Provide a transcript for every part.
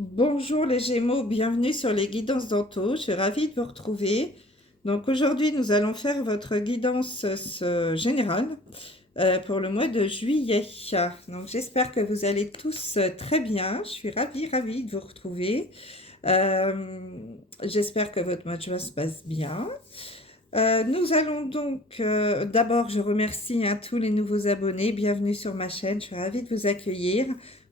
Bonjour les Gémeaux, bienvenue sur les guidances d'Anto. Je suis ravie de vous retrouver. Donc aujourd'hui, nous allons faire votre guidance générale pour le mois de juillet. Donc j'espère que vous allez tous très bien. Je suis ravie de vous retrouver. Euh, J'espère que votre mois de juin se passe bien. Nous allons donc, d'abord, je remercie tous les nouveaux abonnés. Bienvenue sur ma chaîne. Je suis ravie de vous accueillir.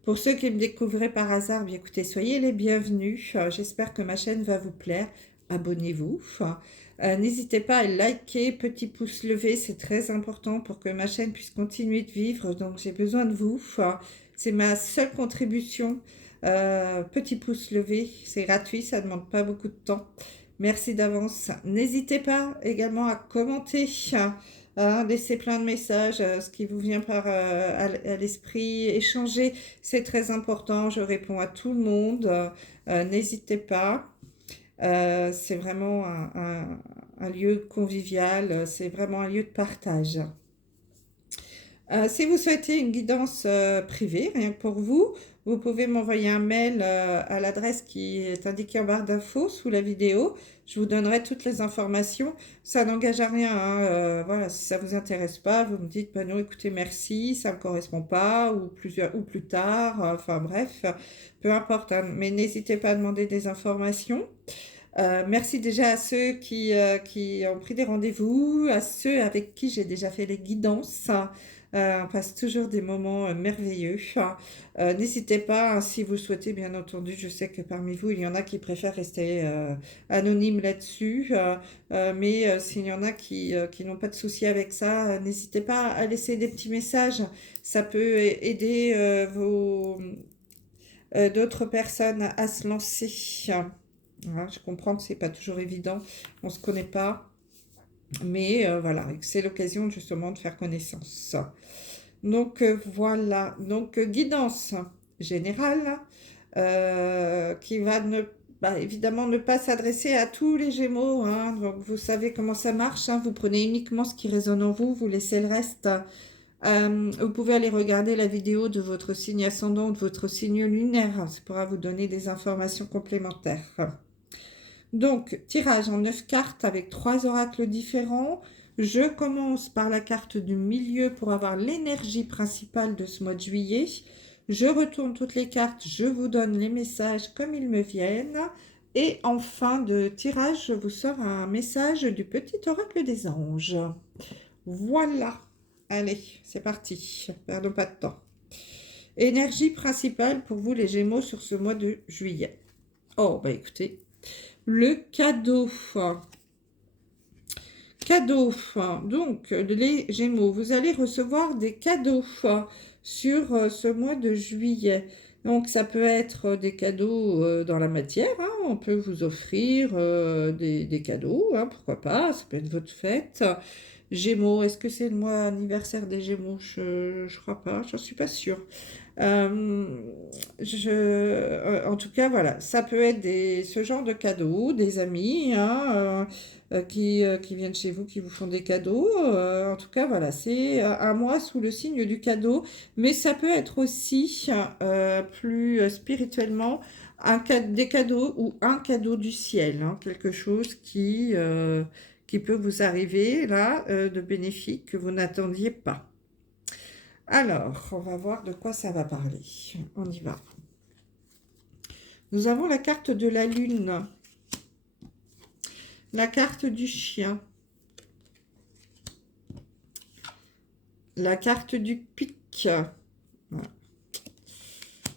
Pour ceux qui me découvraient par hasard, bien écoutez, soyez les bienvenus. J'espère que ma chaîne va vous plaire. Abonnez-vous. N'hésitez pas à liker, petit pouce levé, c'est très important pour que ma chaîne puisse continuer de vivre. Donc j'ai besoin de vous. C'est ma seule contribution. Petit pouce levé, c'est gratuit, ça ne demande pas beaucoup de temps. Merci d'avance. N'hésitez pas également à commenter, laisser plein de messages, ce qui vous vient à l'esprit, échanger, c'est très important. Je réponds à tout le monde. N'hésitez pas. C'est vraiment un lieu convivial, c'est vraiment un lieu de partage. Si vous souhaitez une guidance privée, rien que pour vous, vous pouvez m'envoyer un mail à l'adresse qui est indiquée en barre d'infos sous la vidéo. Je vous donnerai toutes les informations. Ça n'engage à rien, voilà, si ça vous intéresse pas, vous me dites, bah non, écoutez, merci, ça ne me correspond pas, ou plus tard, enfin bref, peu importe, mais n'hésitez pas à demander des informations. Merci déjà à ceux qui ont pris des rendez-vous, à ceux avec qui j'ai déjà fait les guidances. On passe toujours des moments merveilleux. N'hésitez pas, si vous le souhaitez, bien entendu. Je sais que parmi vous, il y en a qui préfèrent rester anonymes là-dessus. Mais s'il y en a qui n'ont pas de souci avec ça, n'hésitez pas à laisser des petits messages. Ça peut aider d'autres personnes à se lancer. Voilà, je comprends que c'est pas toujours évident, on se connaît pas, mais voilà, c'est l'occasion justement de faire connaissance. Donc voilà, donc guidance générale qui va évidemment ne pas s'adresser à tous les Gémeaux, hein. Donc vous savez comment ça marche, hein. Vous prenez uniquement ce qui résonne en vous, vous laissez le reste. Vous pouvez aller regarder la vidéo de votre signe ascendant ou de votre signe lunaire, ça pourra vous donner des informations complémentaires. Donc, tirage en 9 cartes avec 3 oracles différents. Je commence par la carte du milieu pour avoir l'énergie principale de ce mois de juillet. Je retourne toutes les cartes, je vous donne les messages comme ils me viennent. Et en fin de tirage, je vous sors un message du petit oracle des anges. Voilà. Allez, c'est parti. Perdons pas de temps. Énergie principale pour vous les Gémeaux sur ce mois de juillet. Oh, bah écoutez, le cadeau. Cadeau. Donc, les Gémeaux, vous allez recevoir des cadeaux sur ce mois de juillet. Donc, ça peut être des cadeaux dans la matière, hein. On peut vous offrir des cadeaux, hein, pourquoi pas. Ça peut être votre fête. Gémeaux, est-ce que c'est le mois anniversaire des Gémeaux? Je crois pas, j'en suis pas sûre. Euh, en tout cas, voilà, ça peut être ce genre de cadeaux, des amis, hein, qui viennent chez vous, qui vous font des cadeaux. En tout cas, voilà, c'est un mois sous le signe du cadeau, mais ça peut être aussi plus spirituellement des cadeaux ou un cadeau du ciel, hein, quelque chose qui peut vous arriver là de bénéfique que vous n'attendiez pas. Alors, on va voir de quoi ça va parler. On y va. Nous avons la carte de la lune, la carte du chien, la carte du pic, voilà.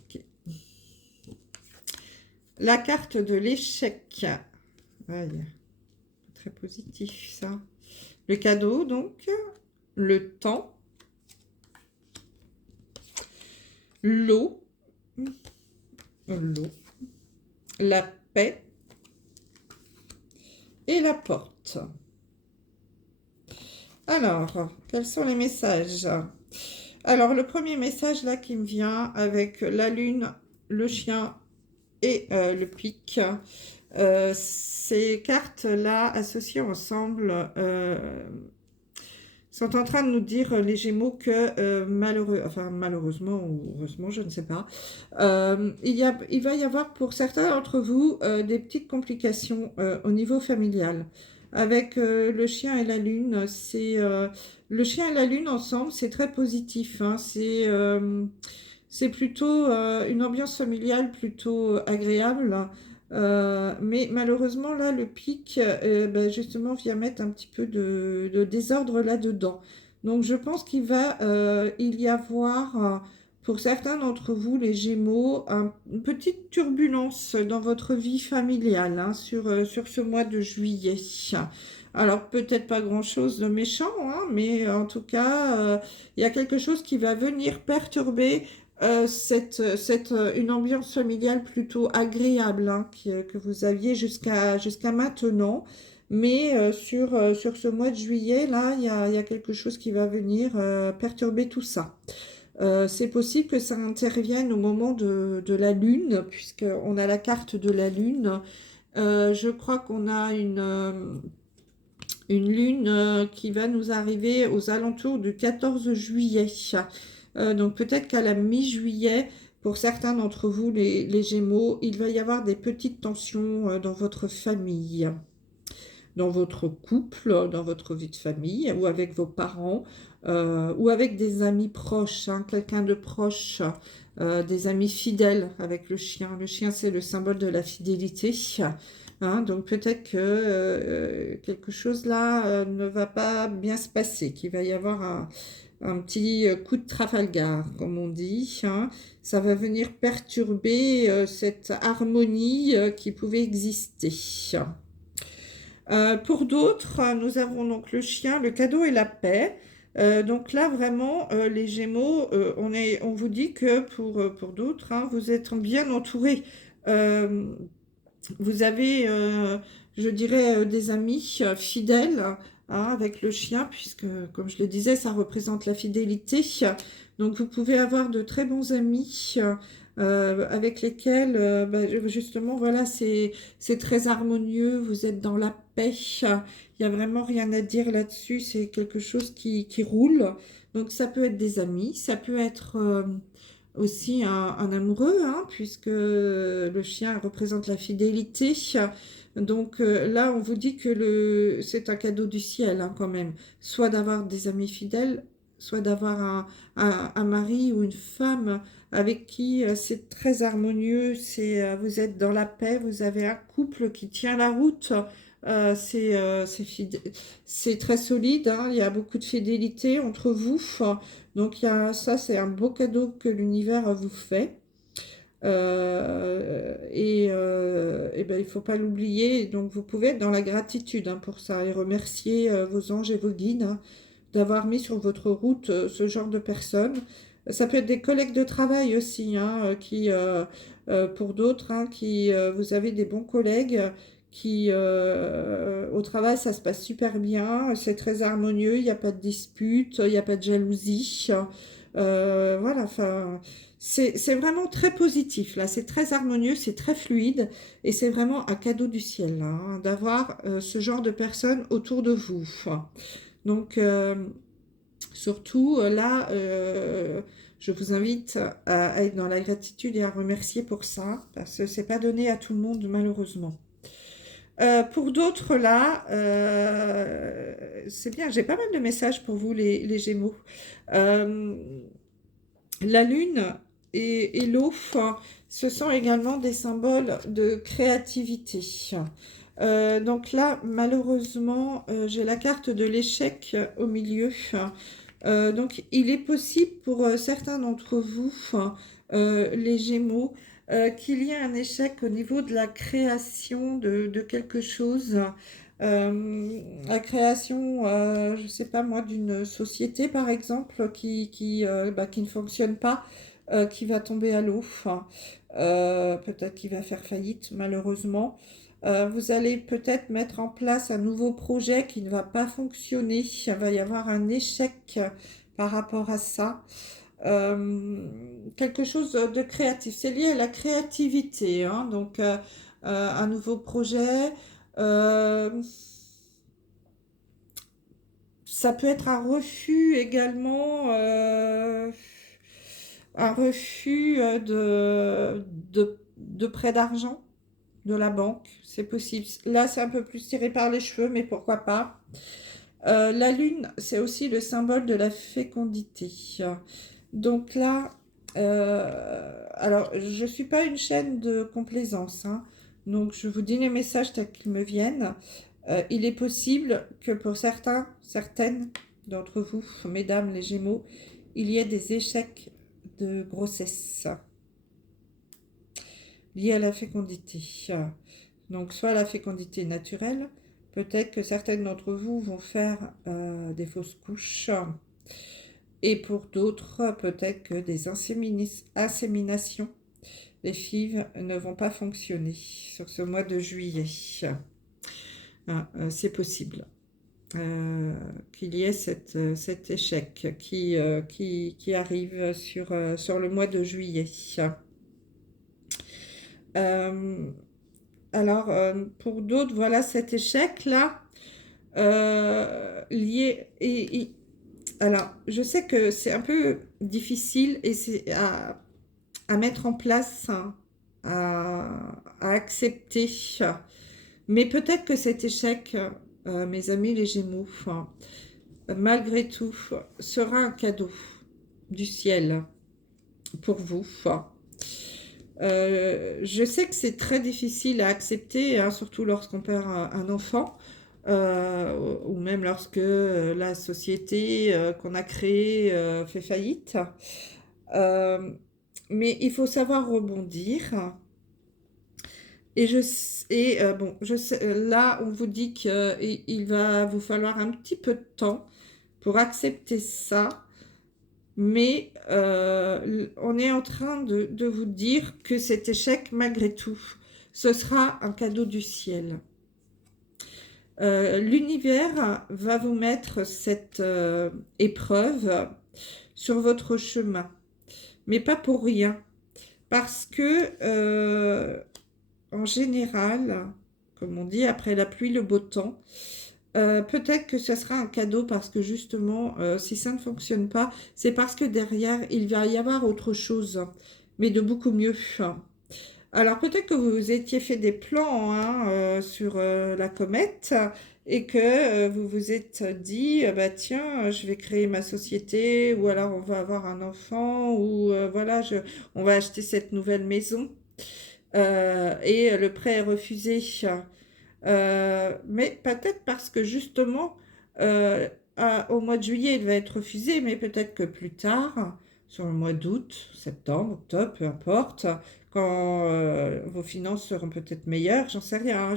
Okay. La carte de l'échec. Aïe, très positif ça. Le cadeau donc, le temps, l'eau, la paix et la porte. Alors, quels sont les messages? Alors, le premier message là qui me vient avec la lune, le chien et le pic, ces cartes-là associées ensemble sont en train de nous dire, les Gémeaux, que malheureusement ou heureusement, je ne sais pas, il va y avoir pour certains d'entre vous des petites complications au niveau familial. Avec le chien et la lune, le chien et la lune ensemble, c'est très positif, hein, c'est plutôt une ambiance familiale plutôt agréable. Mais malheureusement, là, le pic, ben, justement, vient mettre un petit peu de désordre là-dedans. Donc, je pense qu'il va il y avoir, pour certains d'entre vous, les Gémeaux, une petite turbulence dans votre vie familiale, hein, sur ce mois de juillet. Alors, peut-être pas grand-chose de méchant, hein, mais en tout cas, il y a quelque chose qui va venir perturber une ambiance familiale plutôt agréable, hein, que vous aviez jusqu'à maintenant. Mais sur ce mois de juillet, là, il y a quelque chose qui va venir perturber tout ça. C'est possible que ça intervienne au moment de la lune, puisqu'on a la carte de la lune. Je crois qu'on a une lune qui va nous arriver aux alentours du 14 juillet. Donc peut-être qu'à la mi-juillet, pour certains d'entre vous, les Gémeaux, il va y avoir des petites tensions dans votre famille, dans votre couple, dans votre vie de famille, ou avec vos parents, ou avec des amis proches, hein, quelqu'un de proche, des amis fidèles avec le chien. Le chien, c'est le symbole de la fidélité. Hein, donc peut-être que quelque chose là ne va pas bien se passer, qu'il va y avoir un petit coup de Trafalgar, comme on dit. Hein. Ça va venir perturber cette harmonie qui pouvait exister. Pour d'autres, nous avons donc le chien, le cadeau et la paix. Donc là, vraiment, les Gémeaux, on vous dit que pour d'autres, hein, vous êtes bien entourés. Vous avez, je dirais, des amis fidèles, hein, avec le chien, puisque, comme je le disais, ça représente la fidélité. Donc, vous pouvez avoir de très bons amis avec lesquels, bah, justement, voilà, c'est très harmonieux. Vous êtes dans la paix. Il n'y a vraiment rien à dire là-dessus. C'est quelque chose qui roule. Donc, ça peut être des amis, ça peut être aussi un amoureux, hein, puisque le chien représente la fidélité. Donc là, on vous dit que c'est un cadeau du ciel, hein, quand même. Soit d'avoir des amis fidèles, soit d'avoir un mari ou une femme avec qui c'est très harmonieux, vous êtes dans la paix, vous avez un couple qui tient la route. C'est très solide, hein, il y a beaucoup de fidélité entre vous. Donc ça, c'est un beau cadeau que l'univers vous fait. Et ben, il ne faut pas l'oublier. Donc vous pouvez être dans la gratitude, hein, pour ça et remercier vos anges et vos guides, hein, d'avoir mis sur votre route ce genre de personnes. Ça peut être des collègues de travail aussi, hein, pour d'autres, hein, vous avez des bons collègues au travail, ça se passe super bien, c'est très harmonieux, il n'y a pas de dispute, il n'y a pas de jalousie. Voilà, enfin, c'est vraiment très positif, là, c'est très harmonieux, c'est très fluide, et c'est vraiment un cadeau du ciel, là, hein, d'avoir ce genre de personnes autour de vous. Donc, surtout, là, je vous invite à être dans la gratitude et à remercier pour ça, parce que c'est pas donné à tout le monde, malheureusement. Pour d'autres, là, c'est bien, j'ai pas mal de messages pour vous, les Gémeaux. Euh, la Lune et l'eau, ce sont également des symboles de créativité. Donc là, malheureusement, j'ai la carte de l'échec au milieu. Donc, il est possible pour certains d'entre vous, les Gémeaux, qu'il y ait un échec au niveau de la création de quelque chose. La création, je ne sais pas moi, d'une société par exemple qui ne fonctionne pas, qui va tomber à l'eau, peut-être qui va faire faillite malheureusement. Vous allez peut-être mettre en place un nouveau projet qui ne va pas fonctionner. Il va y avoir un échec par rapport à ça. Quelque chose de créatif. C'est lié à la créativité, hein. Donc, un nouveau projet. Euh, Ça peut être un refus également, un refus de prêt d'argent de la banque, c'est possible. Là, c'est un peu plus tiré par les cheveux, mais pourquoi pas. La lune, c'est aussi le symbole de la fécondité. Donc là, alors, je ne suis pas une chaîne de complaisance, hein, donc je vous dis les messages tels qu'ils me viennent. Il est possible que pour certains, certaines d'entre vous, mesdames les Gémeaux, il y ait des échecs de grossesse liés à la fécondité. Donc, soit la fécondité naturelle, peut-être que certaines d'entre vous vont faire des fausses couches, et pour d'autres, peut-être que des inséminations, les FIV ne vont pas fonctionner sur ce mois de juillet. C'est possible qu'il y ait cet échec qui arrive sur le mois de juillet. Alors, pour d'autres, voilà cet échec-là lié. Alors, je sais que c'est un peu difficile et c'est à mettre en place, hein, à accepter. Mais peut-être que cet échec, mes amis les Gémeaux, hein, malgré tout, sera un cadeau du ciel pour vous. Je sais que c'est très difficile à accepter, hein, surtout lorsqu'on perd un enfant, ou même lorsque la société qu'on a créée fait faillite. Mais il faut savoir rebondir. Bon, je sais, là, on vous dit qu'il va vous falloir un petit peu de temps pour accepter ça. Mais on est en train de vous dire que cet échec, malgré tout, ce sera un cadeau du ciel. L'univers va vous mettre cette épreuve sur votre chemin, mais pas pour rien. Parce que, en général, comme on dit, après la pluie, le beau temps, peut-être que ce sera un cadeau parce que justement, si ça ne fonctionne pas, c'est parce que derrière, il va y avoir autre chose, mais de beaucoup mieux. Alors peut-être que vous vous étiez fait des plans, hein, sur la comète et que vous vous êtes dit, bah tiens, je vais créer ma société ou alors on va avoir un enfant ou voilà, on va acheter cette nouvelle maison et le prêt est refusé. Mais peut-être parce que justement, au mois de juillet, il va être refusé, mais peut-être que plus tard, sur le mois d'août, septembre, octobre, peu importe, quand vos finances seront peut-être meilleures, j'en sais rien,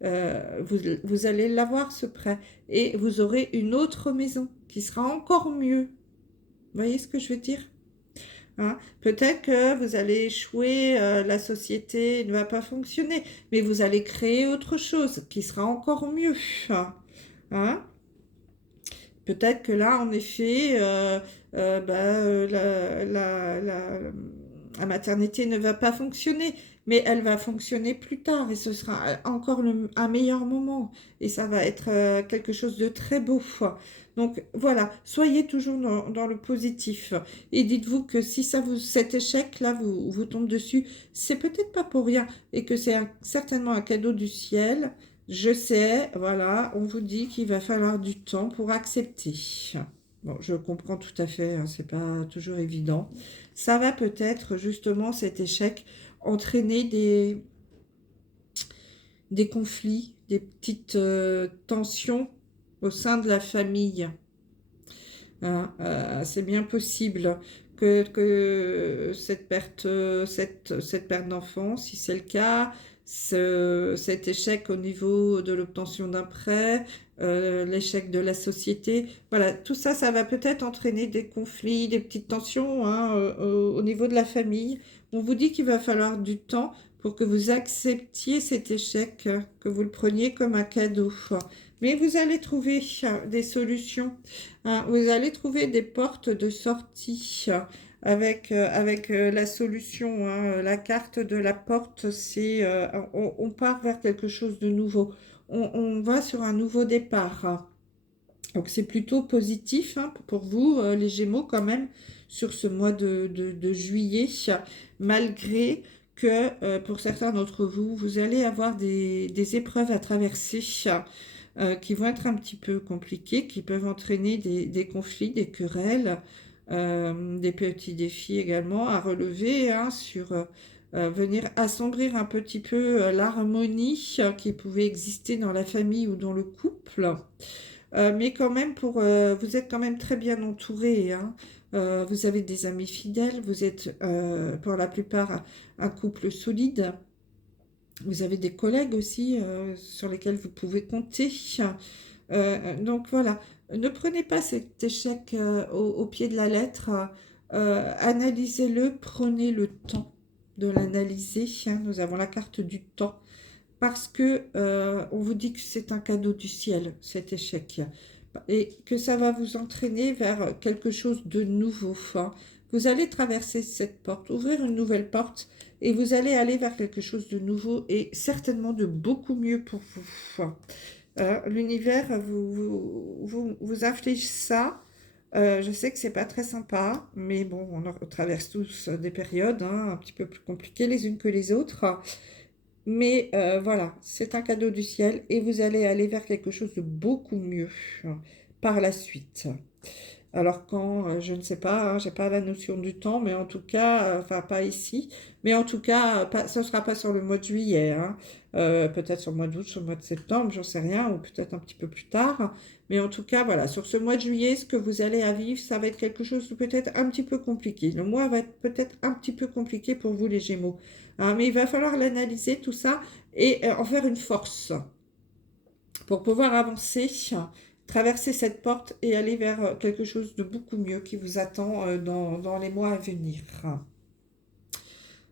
vous allez l'avoir ce prêt et vous aurez une autre maison qui sera encore mieux. Vous voyez ce que je veux dire? Hein, peut-être que vous allez échouer, la société ne va pas fonctionner, mais vous allez créer autre chose qui sera encore mieux. Hein. Peut-être que là, en effet, la maternité ne va pas fonctionner, mais elle va fonctionner plus tard et ce sera encore un meilleur moment et ça va être quelque chose de très beau. Donc voilà, soyez toujours dans le positif et dites-vous que si cet échec-là vous tombe dessus, c'est peut-être pas pour rien et que c'est certainement un cadeau du ciel. Je sais, voilà, on vous dit qu'il va falloir du temps pour accepter. Bon, je comprends tout à fait, hein, c'est pas toujours évident. Ça va peut-être, justement, cet échec, entraîner des conflits, des petites tensions au sein de la famille. Hein, c'est bien possible que cette perte d'enfant, si c'est le cas, cet échec au niveau de l'obtention d'un prêt, l'échec de la société, voilà, tout ça, ça va peut-être entraîner des conflits, des petites tensions, hein, au niveau de la famille. On vous dit qu'il va falloir du temps pour que vous acceptiez cet échec, que vous le preniez comme un cadeau. Mais vous allez trouver des solutions, hein, vous allez trouver des portes de sortie avec la solution, hein, la carte de la porte, c'est on part vers quelque chose de nouveau. On va sur un nouveau départ. Donc c'est plutôt positif hein, pour vous, les Gémeaux, quand même, sur ce mois de juillet, malgré que pour certains d'entre vous, vous allez avoir des épreuves à traverser qui vont être un petit peu compliquées, qui peuvent entraîner des conflits, des querelles, des petits défis également à relever hein, sur venir assombrir un petit peu l'harmonie qui pouvait exister dans la famille ou dans le couple. Mais quand même, vous êtes quand même très bien entouré, hein. Vous avez des amis fidèles, vous êtes pour la plupart un couple solide. Vous avez des collègues aussi sur lesquels vous pouvez compter. Donc voilà, ne prenez pas cet échec au pied de la lettre. Analysez-le, prenez le temps de l'analyser, hein. Nous avons la carte du temps parce que on vous dit que c'est un cadeau du ciel, cet échec, et que ça va vous entraîner vers quelque chose de nouveau. Hein. Vous allez traverser cette porte, ouvrir une nouvelle porte, et vous allez aller vers quelque chose de nouveau et certainement de beaucoup mieux pour vous. L'univers vous inflige ça. Je sais que c'est pas très sympa, mais bon, on traverse tous des périodes hein, un petit peu plus compliquées les unes que les autres. Mais voilà, c'est un cadeau du ciel et vous allez aller vers quelque chose de beaucoup mieux par la suite. Alors quand, je ne sais pas, hein, j'ai pas la notion du temps, mais en tout cas, enfin pas ici, mais en tout cas, ça ne sera pas sur le mois de juillet, hein. Peut-être sur le mois d'août, sur le mois de septembre, j'en sais rien, ou peut-être un petit peu plus tard. Mais en tout cas, voilà, sur ce mois de juillet, ce que vous allez à vivre, ça va être quelque chose de peut-être un petit peu compliqué. Le mois va être peut-être un petit peu compliqué pour vous les Gémeaux. Hein, mais il va falloir l'analyser tout ça et en faire une force pour pouvoir avancer, traverser cette porte et aller vers quelque chose de beaucoup mieux qui vous attend dans les mois à venir.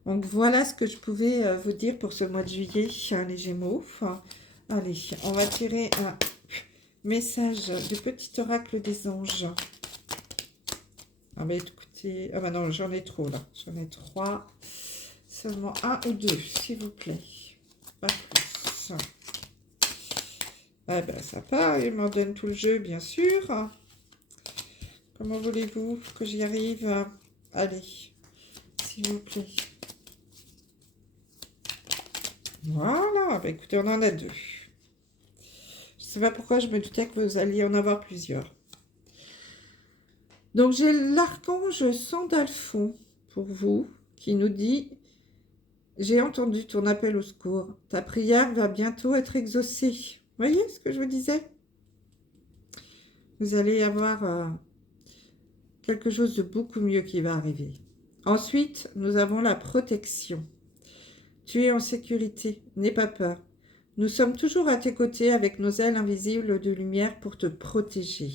Donc voilà ce que je pouvais vous dire pour ce mois de juillet, les Gémeaux. Allez, on va tirer un message du petit oracle des anges. Ah mais écoutez, ah bah non, j'en ai trop là, j'en ai 3. Seulement 1 ou 2, s'il vous plaît. Pas plus. Ah ben ça part, il m'en donne tout le jeu, bien sûr. Comment voulez-vous que j'y arrive? Allez, s'il vous plaît. Voilà, bah écoutez, on en a 2. Je ne sais pas pourquoi je me doutais que vous alliez en avoir plusieurs. Donc j'ai l'archange Sandalphon pour vous, qui nous dit: j'ai entendu ton appel au secours. Ta prière va bientôt être exaucée. Vous voyez ce que je vous disais? Vous allez avoir quelque chose de beaucoup mieux qui va arriver. Ensuite, nous avons la protection. Tu es en sécurité, n'aie pas peur. Nous sommes toujours à tes côtés avec nos ailes invisibles de lumière pour te protéger.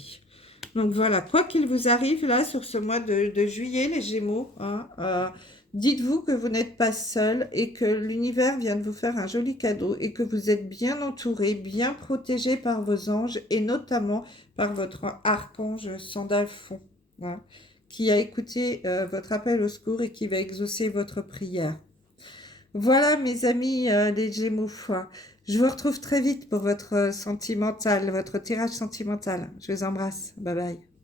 Donc voilà, quoi qu'il vous arrive là sur ce mois de juillet, les Gémeaux, hein, dites-vous que vous n'êtes pas seul et que l'univers vient de vous faire un joli cadeau et que vous êtes bien entouré, bien protégé par vos anges et notamment par votre archange Sandalphon, hein, qui a écouté votre appel au secours et qui va exaucer votre prière. Voilà mes amis les Gémeaux, je vous retrouve très vite pour votre sentimental, votre tirage sentimental. Je vous embrasse, bye bye.